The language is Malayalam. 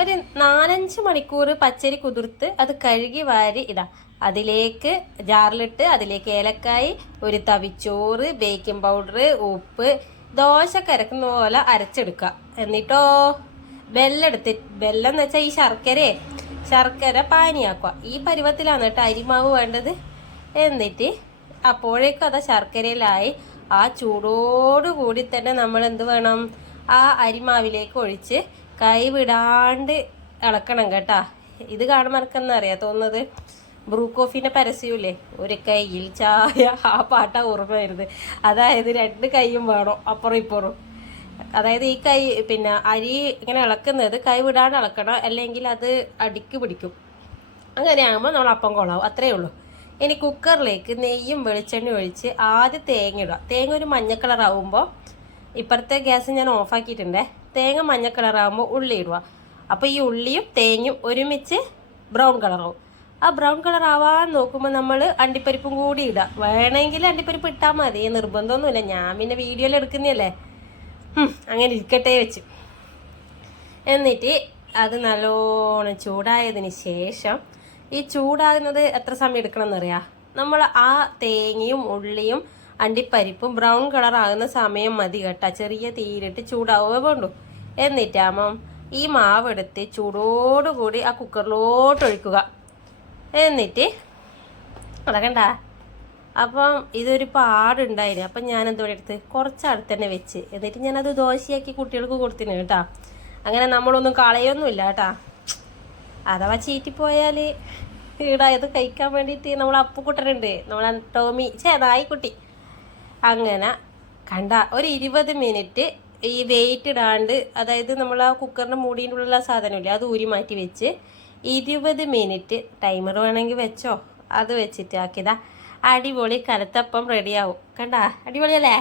ഒരു 4-5 മണിക്കൂർ പച്ചരി കുതിർത്ത് അത് കഴുകി വാരി ഇടാം. അതിലേക്ക് ജാറിലിട്ട് അതിലേക്ക് ഏലക്കായി, ഒരു തവിച്ചോറ്, ബേക്കിംഗ് പൗഡർ, ഉപ്പ്, ദോശ കരക്കുന്ന പോലെ അരച്ചെടുക്കുക. എന്നിട്ടോ വെല്ലം എന്ന് വെച്ചാൽ ഈ ശർക്കര പാനിയാക്കുക. ഈ പരുവത്തിലാണ് കേട്ടോ അരിമാവ് വേണ്ടത്. എന്നിട്ട് അപ്പോഴേക്കും അത് ശർക്കരയിലായി. ആ ചൂടോടുകൂടി തന്നെ നമ്മൾ എന്ത് വേണം, ആ അരിമാവിലേക്ക് ഒഴിച്ച് കൈ വിടാണ്ട് ഇളക്കണം കേട്ടാ. ഇത് കാണുമ്പോൾ എനിക്കെന്നാ അറിയാം തോന്നുന്നത്, ബ്രൂ കോഫീൻ്റെ പരസ്യമില്ലേ, ഒരു കൈയിൽ ചായ, ആ പാട്ടാ ഓർമ്മ വരുന്നത്. അതായത് 2 കൈയും വേണം അപ്പുറം ഇപ്പുറം. അതായത് ഈ കൈ പിന്നെ അരി ഇങ്ങനെ ഇളക്കുന്നത് കൈ വിടാണ്ട് ഇളക്കണം, അല്ലെങ്കിൽ അത് അടിക്ക് പിടിക്കും. അങ്ങനെയാകുമ്പോൾ നമ്മൾ അപ്പം കൊള്ളാവും, അത്രയേ ഉള്ളൂ. ഇനി കുക്കറിലേക്ക് നെയ്യും വെളിച്ചെണ്ണയും ഒഴിച്ച് ആദ്യം തേങ്ങ ഇടുക. തേങ്ങ ഒരു മഞ്ഞ കളറാവുമ്പോൾ, ഇപ്പുറത്തെ ഗ്യാസ് ഞാൻ ഓഫാക്കിയിട്ടുണ്ടേ, തേങ്ങ മഞ്ഞ കളറാകുമ്പോൾ ഉള്ളി ഇടുക. അപ്പോൾ ഈ ഉള്ളിയും തേങ്ങയും ഒരുമിച്ച് ബ്രൗൺ കളറാവും. ആ ബ്രൗൺ കളർ ആവാൻ നോക്കുമ്പോൾ നമ്മൾ അണ്ടിപ്പരിപ്പും കൂടി ഇടുക. വേണമെങ്കിൽ അണ്ടിപ്പരിപ്പ് ഇട്ടാൽ മതി, നിർബന്ധമൊന്നുമില്ല. ഞാൻ പിന്നെ വീഡിയോയിൽ എടുക്കുന്നതല്ലേ, അങ്ങനെ ഇരിക്കട്ടെ വെച്ച്. എന്നിട്ട് അത് നല്ലോണം ചൂടായതിന് ശേഷം, ഈ ചൂടാകുന്നത് എത്ര സമയം എടുക്കണം എന്നറിയാം, നമ്മൾ ആ തേങ്ങയും ഉള്ളിയും അണ്ടിപ്പരിപ്പും ബ്രൗൺ കളർ ആകുന്ന സമയം മതി കേട്ടോ. ചെറിയ തീയിലിട്ട് ചൂടാവുക വേണ്ടു. എന്നിട്ടാകുമ്പം ഈ മാവ് എടുത്ത് ചൂടോടുകൂടി ആ കുക്കറിലോട്ട് ഒഴിക്കുക. എന്നിട്ട് അടക്കണ്ട. അപ്പം ഇതൊരു പാടുണ്ടായിരുന്നു. അപ്പം ഞാൻ എന്തോടെ എടുത്ത് കുറച്ച് അടുത്ത് തന്നെ വെച്ച്, എന്നിട്ട് ഞാനത് ദോശയാക്കി കുട്ടികൾക്ക് കൊടുത്തിന് കേട്ടാ. അങ്ങനെ നമ്മളൊന്നും കളയൊന്നുമില്ല കേട്ടാ. അഥവാ ചീറ്റിപ്പോയാൽ ഈടായത് കഴിക്കാൻ വേണ്ടിയിട്ട് നമ്മൾ അപ്പുക്കുട്ടനുണ്ട്, നമ്മളെ ടോമി നായിക്കുട്ടി. അങ്ങനെ കണ്ട ഒരു 20 മിനിറ്റ് ഈ വെയിറ്റ് ഇടാണ്ട്, അതായത് നമ്മൾ ആ കുക്കറിൻ്റെ മൂടീൻ്റെ ഉള്ളിലുള്ള സാധനമില്ലേ അത് ഊരി മാറ്റി വെച്ച് 20 മിനിറ്റ് ടൈമർ വേണമെങ്കിൽ വെച്ചോ, അത് വെച്ചിട്ട് ആക്കിയതാ. അടിപൊളി കലത്തപ്പം റെഡിയാവും. കണ്ട, അടിപൊളിയല്ലേ?